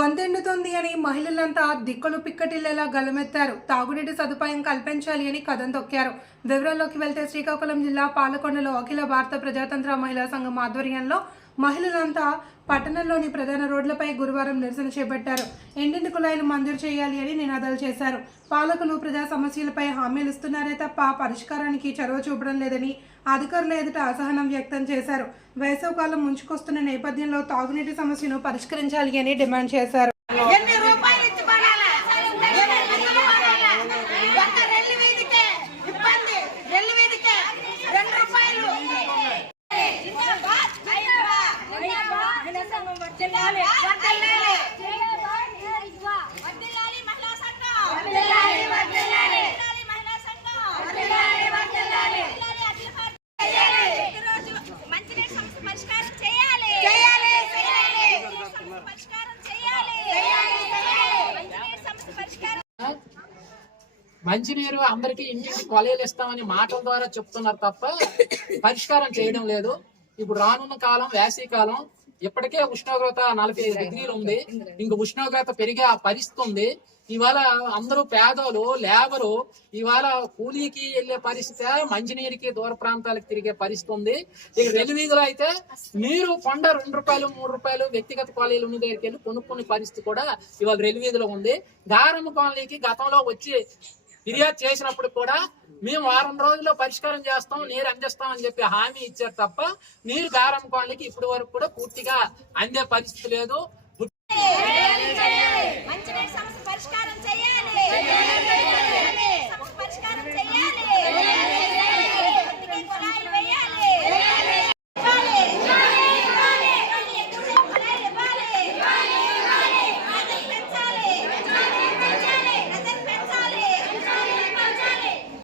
గొంతెండుతుంది అని మహిళలంతా దిక్కులు పిక్కటిల్లేలా గలమెత్తారు. తాగునీటి సదుపాయం కల్పించాలి అని కథం తొక్కారు. వివరాల్లోకి వెళ్తే శ్రీకాకుళం జిల్లా పాలకొండలో అఖిల భారత ప్రజాతంత్ర మహిళా సంఘం ఆధ్వర్యంలో మహిళలంతా పట్టణంలోని ప్రధాన రోడ్లపై గురువారం నిరసన చేపట్టారు. ఎండింటి కుళాయిలు మంజూరు చేయాలి అని నినాదాలు చేశారు. పాలకులు ప్రజా సమస్యలపై హామీలు ఇస్తున్నారే తప్ప పరిష్కారానికి చొరవ చూపడం లేదని అధికారుల ఎదుట అసహనం వ్యక్తం చేశారు. వేసవకాలం ముంచుకొస్తున్న నేపథ్యంలో తాగునీటి సమస్యను పరిష్కరించాలి అని డిమాండ్ చేశారు. మంచినీరు అందరికీ ఇంటికి కొలయలు ఇస్తామని మాటల ద్వారా చెప్తున్నారు తప్ప పరిష్కారం చేయడం లేదు. ఇప్పుడు రానున్న కాలం వేసవి కాలం ఇప్పటికే ఉష్ణోగ్రత నలభై డిగ్రీలు ఉంది. ఇంక ఉష్ణోగ్రత పెరిగే ఆ పరిస్థితి ఉంది. ఇవాళ అందరూ పేదలు లేబరు ఇవాళ కూలీకి వెళ్ళే పరిస్థితి మంచినీరుకి దూర ప్రాంతాలకు తిరిగే పరిస్థితి ఉంది. ఇక వెలువీధిలో అయితే నీరు కొండ రెండు రూపాయలు మూడు రూపాయలు వ్యక్తిగత కాలనీలు ఉన్న దగ్గరికి వెళ్ళి కొనుక్కునే పరిస్థితి కూడా ఇవాళ రెలువీధిలో ఉంది. గారమ్మ కాలనీకి గతంలో వచ్చి ఫిర్యాదు చేసినప్పుడు కూడా మేము వారం రోజుల్లో పరిష్కారం చేస్తాం నీరు అందిస్తాం అని చెప్పి హామీ ఇచ్చారు తప్ప నీరు గారం కాలనీకి ఇప్పటి వరకు కూడా పూర్తిగా అందే పరిస్థితి లేదు.